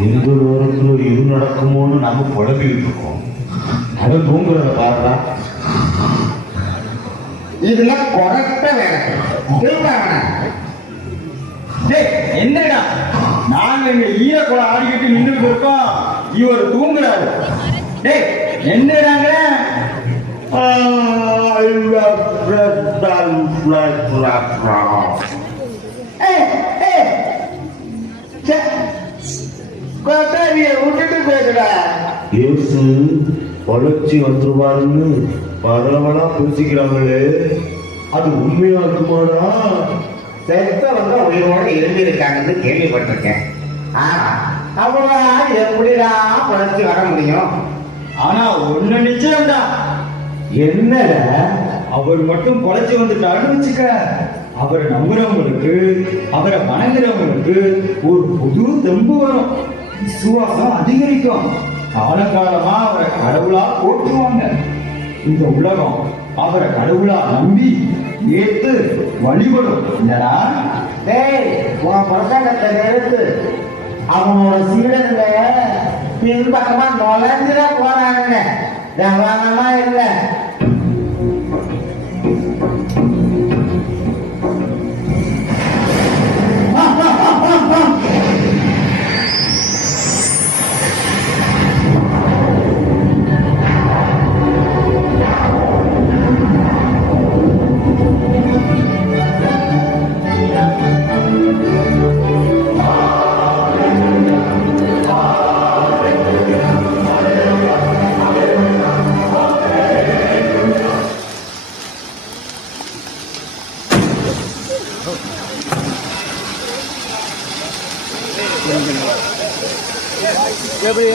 எந்த நேரத்துல இது நடக்குமோன்னு நம்ம புலம்பிக்கிட்டு இருக்கோம். அதை தூங்குறத பாருடா. இதெல்லாம் கொரட்ட என்னடா நாங்க இங்க ஈரக்குளம் ஆடிக்கிட்டு நின்றுட்டு இருக்கோம், இவர் தூங்குறாரு. டேய் என்னடாங்க? விட்டுட்டு போயிடுடா. இயேசு வளர்ச்சி வந்துருவாருன்னு பரவலா புரிஞ்சுக்கிறாங்களே, அது உண்மையா இருக்குமாடா? செத்தவங்க உயிரோட இருந்திருக்காங்கன்னு கேள்விப்பட்டிருக்கேன். ஆனா அவங்களா எப்படிடா குறைச்சி வர முடியும்? ஆனா ஒண்ணு நிச்சயம்டா. என்னடா? அவர் மட்டும் குறைச்சி வந்துட்டாருன்னு வச்சுக்க, அவரை நம்புறவங்களுக்கு, அவரை வணங்குறவங்களுக்கு ஒரு புது தெம்பு வரும், விசுவாசம் அதிகரிக்கும். காலகாலமா அவரை கடவுளா போற்றுவாங்க. இந்த உலகம் அவரை கடவுளா நம்பி ஏத்து வழிபடும். இல்லடா? டேய், உன் பிரசங்கத்தை நிறுத்து. அவனோட சீடனுங்க பின்பக்கமா நுழைஞ்சிட போறானுங்க. கவனமா இல்லை. எப்படி